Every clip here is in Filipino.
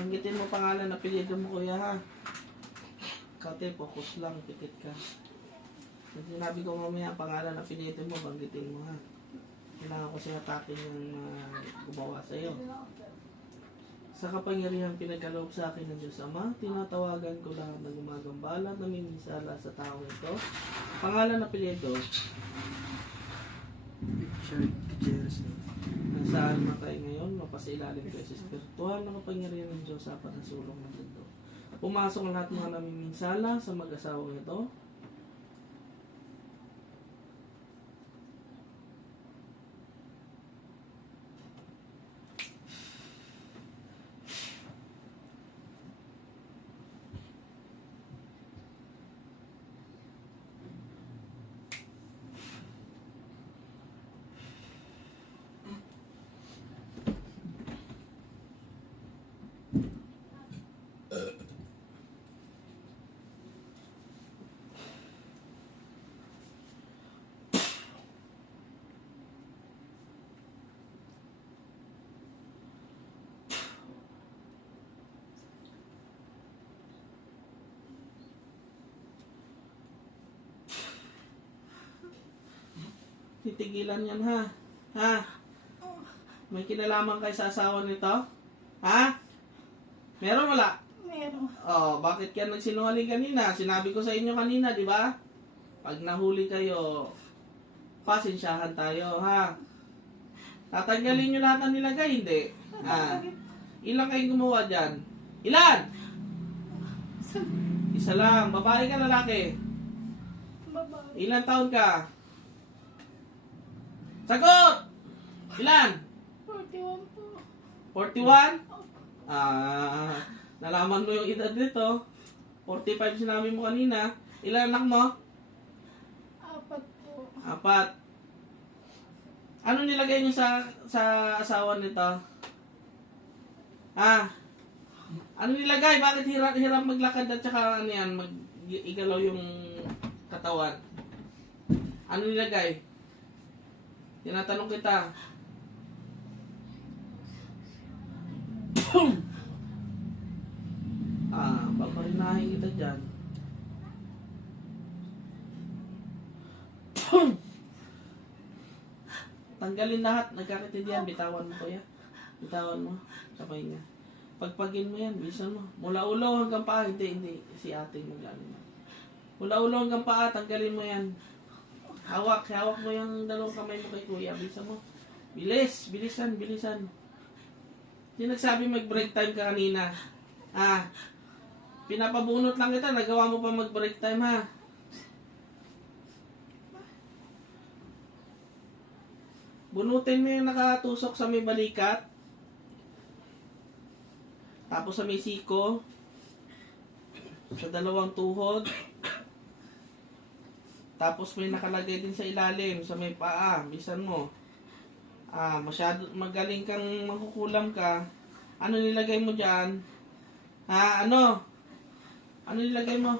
Banggitin mo pangalan na apelyido mo, kuya, ha? Kate, focus lang, pikit ka. Pag sinabi ko mamaya ang pangalan na apelyido mo, banggitin mo, ha? Kailangan ko sinatakin yung gumawa sa'yo. Sa kapangyarihang pinagkaloob sa akin ng Diyos Ama, tinatawagan ko lahat ng gumagambala at namimisala sa taong ito. Pangalan na apelyido, Richard Gerson. nasaan matay ngayon, mapasilalim ko sa espiritual na kapangyarihan ng Diyos sa apat na sulong ng mundo. Pumasok ang lahat mga namiminsala sa mag-asawang ito. Titigilan yan, ha? Ha? May kinalaman kayo sa asawa nito? Ha? Meron wala? Meron. Oh, bakit kaya nagsinungaling kanina? Sinabi ko sa inyo kanina, di ba? Pag nahuli kayo, pasensyahan tayo, ha? Tatanggalin nyo lahat ng nilagay, hindi? Ha? Ilan kayong gumawa dyan? Ilan? Isa lang. Babae ka, lalaki? Babae. Ilan taon ka? Sagot! Ilan? 41 po. 41? Nalaman mo yung edad nito. 45 sinabi mo kanina. Ilan anak mo? 4 po. 4. Ano nilagay niyo sa asawa nito? Ano nilagay? Bakit hirap maglakad at saka ano yan, igalaw yung katawan? Ano nilagay? Tinatanong kita. Paparinahin kita dyan. Tanggalin lahat. Nagkakatindihan. Bitawan mo, kuya. Bitawan mo. Sabay niya. Pagpagin mo yan. Bilisan mo. Mula ulo hanggang paa. Hindi. Si ate mo galing. Mula ulo hanggang paa. Tanggalin mo yan. Hawak mo yung dalawang kamay mo kay kuya. Bilisan mo. Bilisan. Hindi nagsabi mag-break time ka kanina. Pinapabunot lang kita. Nagawa mo pa mag-break time, ha? Bunutin mo yung nakatusok sa may balikat. Tapos sa may siko. Sa dalawang tuhod. Tapos may nakalagay din sa ilalim, sa may paa. Bisan mo. Masyado magaling kang mangkukulam ka. Ano nilagay mo dyan? Ano? Ano nilagay mo?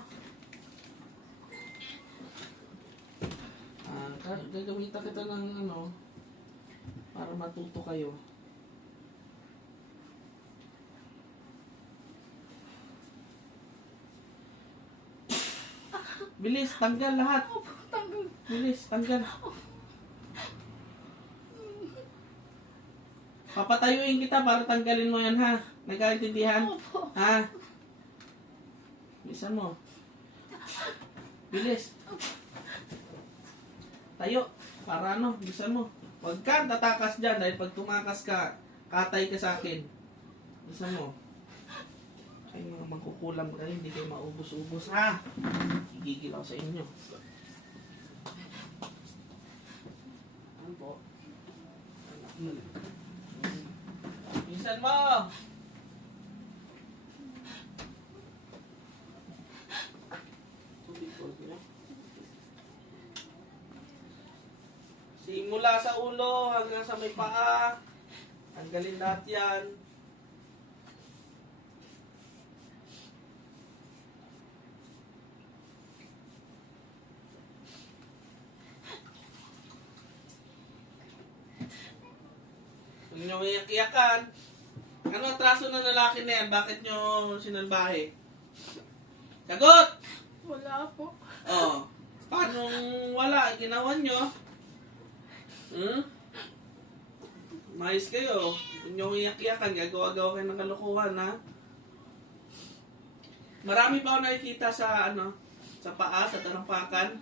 Gagamitan kita ng ano, para matuto kayo. Bilis, tanggal lahat. Tanggal. Bilis, tanggal. Papatayuin kita para tanggalin mo yan, ha? Nagkaintindihan? Opo. Ha? Bilisan mo. Bilis. Tayo. Para ano, bilisan mo. Huwag ka tatakas dyan dahil pag tumakas ka, katay ka sa akin. Bilisan mo. Ay, mga mangkukulam kayo, hindi kayo maubos-ubos, ha? Gigigil ako sa inyo. Ano po? Bilisan mo! Simula sa ulo hanggang sa may paa. Tanggalin lahat yan. Huwag niyo iyak-iyakan. Ano atraso ng lalaki na yan? Bakit nyo sinalbahe? Sagot! Wala po. Oh. Paano wala? Ginawa nyo? Mais kayo. Huwag nyo iyak-iyakan. Gagawa-gawa kayo ng kalokohan, ha? Marami pa ako nakikita sa, sa paa, sa tarampakan.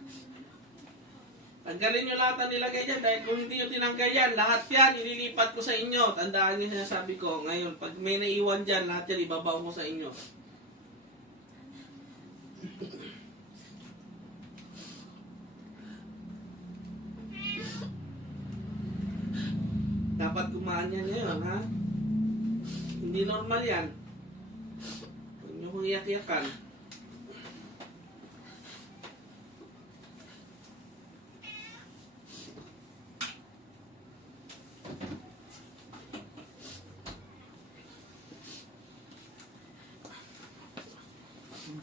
Tanggalin nyo lahat ang nilagay dyan dahil kung hindi nyo tinanggal yan, lahat yan ililipat ko sa inyo. Tandaan nyo sinasabi ko. Ngayon, pag may naiwan dyan, lahat yan ibabaw ko sa inyo. Dapat kumaan yan ngayon, ha? Hindi normal yan. Huwag nyo kong iyak-iyakan.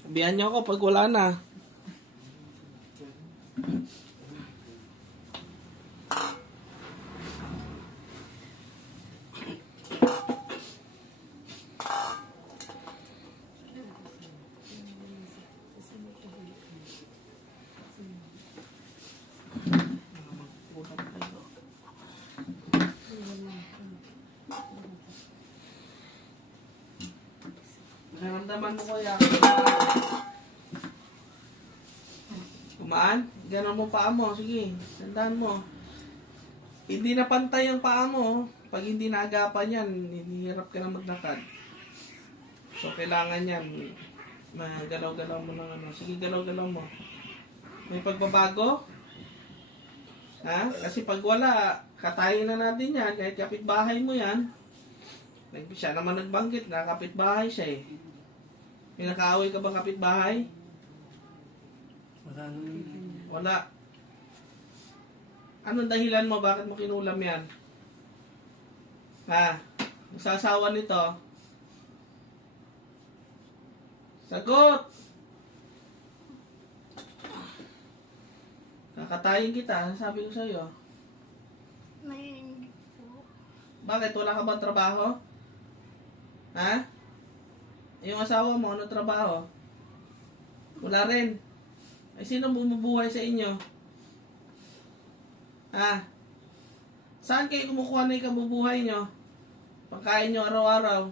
Sabihan niyo ako pag wala na. Naramdaman mo kaya kumaan? Ganon mo paa mo. Sige, tandaan mo. Hindi na pantay ang paa mo. Pag hindi naagapan yan, hirap ka na maglakad. So, kailangan yan. Magalaw-galaw mo ng ano. Sige, galaw-galaw mo. May pagbabago? Ha? Kasi pag wala, katayin na natin yan. Kahit kapitbahay mo yan. Siya naman nagbanggit na kapitbahay siya eh. May nakaaway ka bang kapitbahay? Wala. Anong dahilan mo? Bakit mo kinulam yan? Ha? Nasasawa nito? Sagot! Kakatayin kita. Sabi ko sa'yo. Naiingit po. Bakit? Wala ka bang trabaho? Ha? Yung asawa mo, ano trabaho? Wala rin. Ay, sino bumubuhay sa inyo? Ha? Saan kayo kumukuha na yung kabubuhay nyo? Pagkain nyo araw-araw?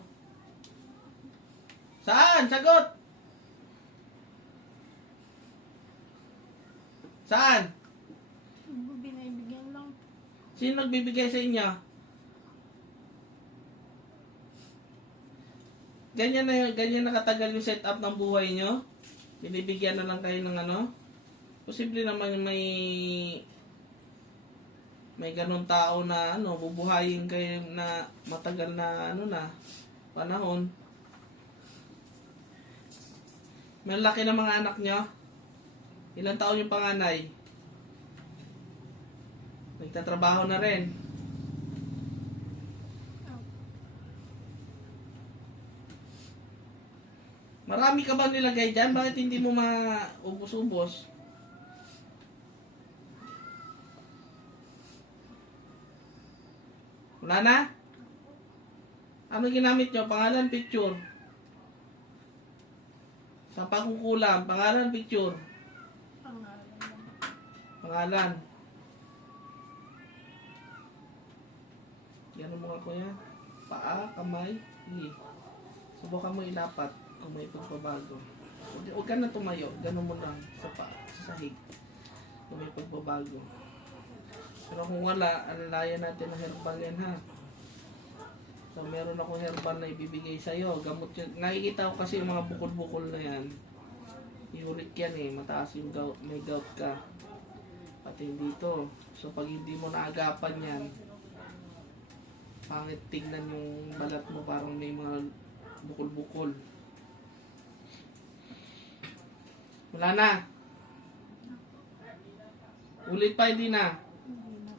Saan? Sagot! Saan? Binibigyan lang. Sino nagbibigay sa inyo? Ganyan na katagal yung setup ng buhay nyo? Binibigyan na lang kayo ng ano? Posible naman may ganun tao na bubuhayin kayo na matagal na panahon. May laki ng mga anak nyo? Ilang taon yung panganay? Nagtatrabaho na rin. Marami ka ba nilagay dyan? Bakit hindi mo maubos-ubos? Wala na? Ano ginamit nyo? Pangalan, picture. Sa pangkukulam, pangalan, picture. Pangalan lang. Pangalan. Ganun mo nga kuya. Paa, kamay. Sige. Subukan mo ilapat kung may pagbabago. Huwag ka na tumayo. Ganun mo lang sa paa, sa sahig. Kung may pagbabago. Pero kung wala, alalayan natin ng herbal yan ha. So meron akong herbal na ibibigay sa'yo. Gamot yun. Nakikita ko kasi yung mga bukol-bukol na yan. Uric yan eh. Mataas yung gout. May gout ka. Pati dito. So pag hindi mo naagapan yan, pangit tingnan yung balat mo. Parang may mga bukol-bukol. Wala na. Ulit pa, hindi na. Hindi na.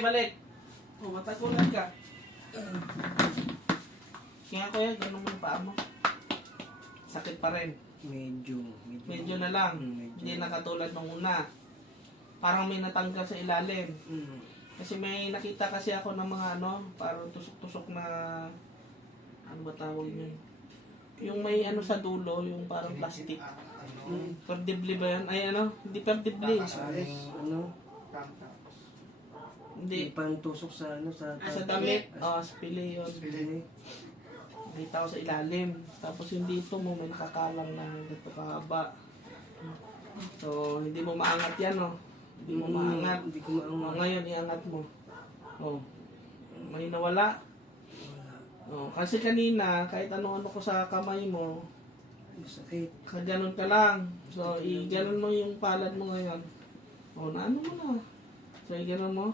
balik. O, matagulan ka. Kaya kuya, ganun mo yung paa mo. Sakit pa rin. Medyo na lang. Hindi na katulad nung una. Parang may natanggal sa ilalim. Kasi may nakita kasi ako ng mga ano, parang tusok-tusok na, ano ba tawag yun? Yung may ano sa dulo, yung parang plastic. Perdibli ba yan? Ay ano, hindi perdibli. Ano? Hindi. Parang tusok sa ano sa Sa damit. Oo, sa pili yun. Pili. Nakita ko sa ilalim. Tapos yung dito mo, may nakakalang na dito kahaba. So, hindi mo maangat yan, no? Hindi mo maangat. Hindi ko maangat. Ngayon, iangat mo. Oh. May nawala. Oh, kasi kanina, kahit ano-ano ko sa kamay mo, Masakit. kaganon ka lang. So, i-ganon mo yung palad mo ngayon. Oh, naano mo na. So, i-ganon mo.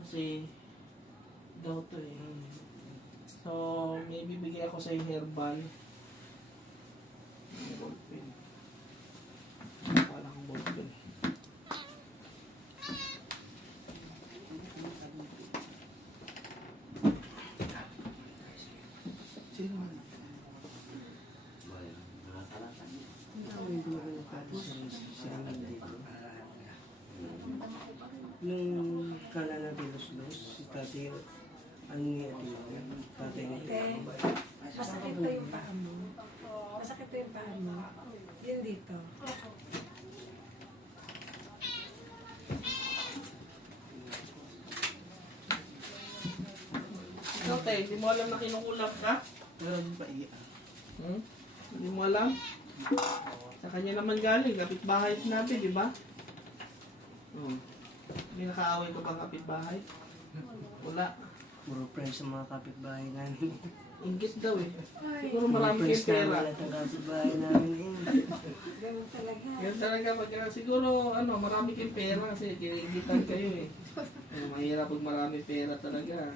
Kasi, daw to eh. So, may bibigay ako sa herbal. Ballpen. Wala kang ballpen. Sino? Nung kala natin los-los, si tatay, ano niya din, tatay niya. Masakit to yung paa mo. Masakit to yung paa mo. Yun dito. Ikaw, te, hindi mo alam na kinukulap ka? Meron ba iya? Hindi mo alam? Sa kanya naman galing, kapitbahay sinabi, di ba? May nakaaway ko bang kapitbahay? Wala. Puro friends sa mga kapitbahay namin. Inggit daw eh. Ay, Siguro marami kayong pera. Lahat ng kapitbahay namin ganun talaga. Yan talaga pag siguro ano, marami kayong pera kasi kinigitan kayo eh. Mahirap pag marami pera talaga.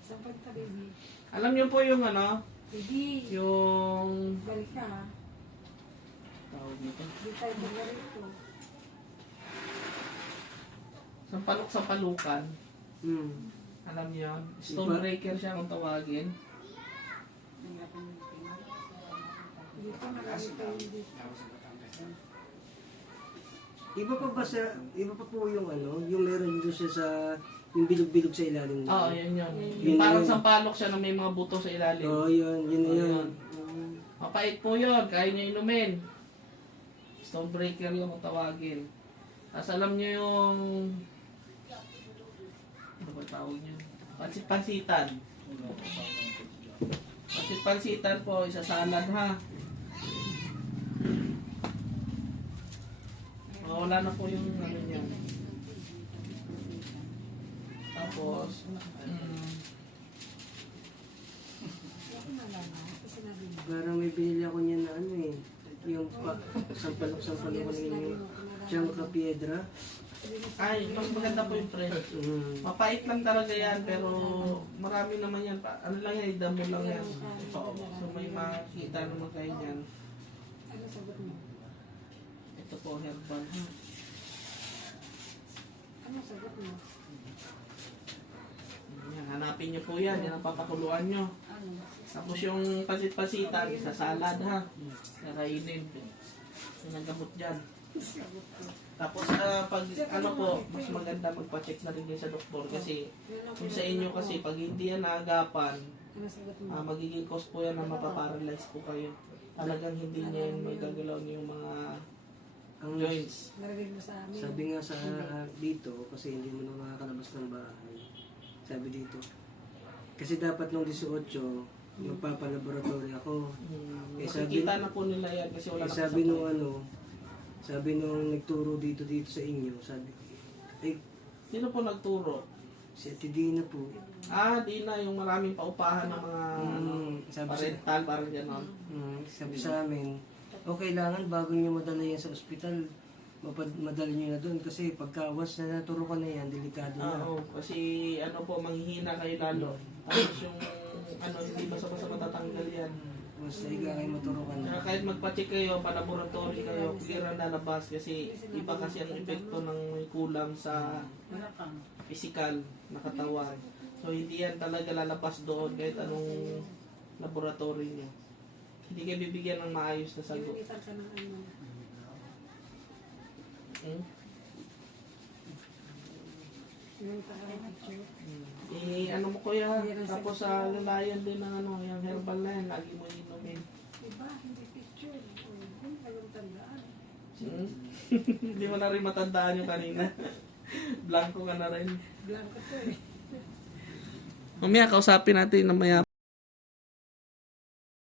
Sampag ka, baby. Alam niyo po yung ano, Baby, yung balik ka ha. tawag nito. Hindi tayo rito. Sampalok-sampalukan. Alam niyo yun? Stonebreaker siya kung tawagin. Dito, marami tayo dito. Iba pa po yung ano, yung meron dito siya sa, yung bilog-bilog sa ilalim. Oo, yun yun. Yun Parang yun. sampalok siya na may mga buto sa ilalim. Oo, yun na Oo, yun. Mapait po yun, kaya nyo inumin. Stonebreaker yung kung tawagin. Tapos alam nyo yung... Ano ba tawag nyo? Pansit-pansitan. Pansit-pansitan po, isasalad ha. Wala na po yung ano nyo. Tapos, Parang may binili ako niya na ano eh. Yung sampalok-sampalok ko yung Chanka Piedra. ay, mas maganda po yung friend. Mapait lang talaga yan, pero marami naman yan. Ano lang yan, damo lang yan. So may makikita naman kayo yan. Ano sagot mo? Ito po, herbal. Ano sagot mo? Yan, hanapin nyo po yan. Yan ang papakuluan nyo. Ano? Tapos yung pasit-pasitan, sa salad ha. Kakainin. Yung nagamot dyan. Tapos pag ano po, mas maganda magpa-check na rin kayo sa doktor kasi kung sa inyo kasi pag hindi yan naagapan, Ano sagot mo? magiging cause po yan na mapaparalyze po kayo. Talagang hindi niya yan may gagalaw yung mga Ang joints. Narinig mo sa amin. sabi nga sa dito, kasi hindi mo na makakalabas ng bahay. Sabi dito. Kasi dapat nung 18, magpapalaboratory ako. Makikita na po nila yan kasi wala na Sabi nung ano, sabi nung nagturo dito sa inyo, sabi, ay, Sino po nagturo? si Ate Dina po. Di na yung maraming paupahan ng mga Sabi sa, parental, parang gano'n. sabi sa amin, o kailangan bago nyo madala yan sa ospital, madala nyo na doon kasi pagkawas na naturo ka na yan, delikado na. Oo, kasi ano po, manghihina kayo lalo. Tapos yung ano, hindi basta-basta matatanggal yan. Mas higa kayo maturukan Kaya na. kahit magpa-check kayo, pa-laboratory kayo, clear ang lalabas kasi iba kasi ang epekto ng may kulang sa physical na katawan. So hindi yan talaga lalabas doon kahit anong laboratory nyo. Hindi kayo bibigyan ng maayos na sagot. Initan ka ng ano. Hmm? Initan ka ng picture. Ano mo kuya, tapos sa lalayan din ng ano, yung herbal na yan, lagi mo inumin. Diba? Hindi picture. Hindi kayong tandaan. Hmm? Hindi mo na rin matandaan yung kanina. Blanco ka na rin. Blanco to eh. Mamaya kausapin natin na maya